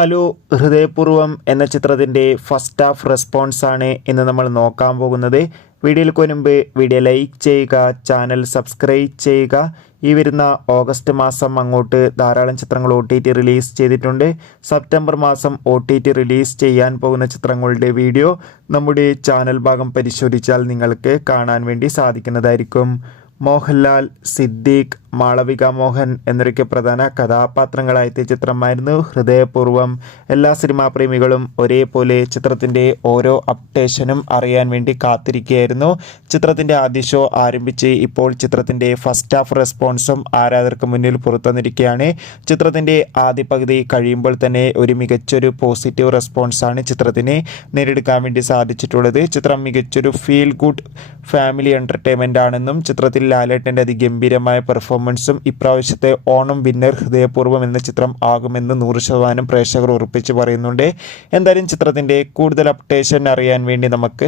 Hello, ഹൃദയപൂർവ്വം എന്ന ചിത്രത്തിൻ്റെ ഫസ്റ്റ് ഹാഫ് റെസ്പോൺസാണ് ഇന്ന് നമ്മൾ നോക്കാൻ പോകുന്നത്. വീഡിയോയിൽ മുൻപ് വീഡിയോ ലൈക്ക് ചെയ്യുക, ചാനൽ സബ്സ്ക്രൈബ് ചെയ്യുക. ഈ വരുന്ന ഓഗസ്റ്റ് മാസം അങ്ങോട്ട് ധാരാളം ചിത്രങ്ങൾ OTT റിലീസ് ചെയ്തിട്ടുണ്ട്. സെപ്റ്റംബർ മാസം OTT റിലീസ് ചെയ്യാൻ പോകുന്ന ചിത്രങ്ങളുടെ വീഡിയോ നമ്മുടെ ചാനൽ ഭാഗം പരിശോധിച്ചാൽ നിങ്ങൾക്ക് കാണാൻ വേണ്ടി സാധിക്കുന്നതായിരിക്കും. മോഹൻലാൽ, സിദ്ദീഖ്, മാളവിക മോഹൻ എന്നൊക്കെ പ്രധാന കഥാപാത്രങ്ങളായെത്തിയ ചിത്രമായിരുന്നു ഹൃദയപൂർവ്വം. എല്ലാ സിനിമാ പ്രേമികളും ഒരേപോലെ ചിത്രത്തിൻ്റെ ഓരോ അപ്ഡേഷനും അറിയാൻ വേണ്ടി കാത്തിരിക്കുകയായിരുന്നു. ചിത്രത്തിൻ്റെ ആദ്യ ഷോ ആരംഭിച്ച് ഇപ്പോൾ ചിത്രത്തിൻ്റെ ഫസ്റ്റ് ഹാഫ് റെസ്പോൺസും ആരാധകർക്ക് മുന്നിൽ പുറത്തുവന്നിരിക്കുകയാണ്. ചിത്രത്തിൻ്റെ ആദ്യ പകുതി കഴിയുമ്പോൾ തന്നെ ഒരു മികച്ചൊരു പോസിറ്റീവ് റെസ്പോൺസാണ് ചിത്രത്തിന് നേടിയെടുക്കാൻ വേണ്ടി സാധിച്ചിട്ടുള്ളത്. ചിത്രം മികച്ചൊരു ഫീൽ ഗുഡ് ഫാമിലി എൻ്റർടൈൻമെൻ്റ് ആണെന്നും ചിത്രത്തിൽ ലാലേട്ടൻ്റെ അതിഗംഭീരമായ പെർഫോമൻസും ഇപ്രാവശ്യത്തെ ഓണം വിന്നർ ഹൃദയപൂർവ്വം എന്ന ചിത്രം ആകുമെന്ന് 100% പ്രേക്ഷകർ ഉറപ്പിച്ച് പറയുന്നുണ്ട്. എന്തായാലും ചിത്രത്തിൻ്റെ കൂടുതൽ അപ്ഡേഷൻ അറിയാൻ വേണ്ടി നമുക്ക്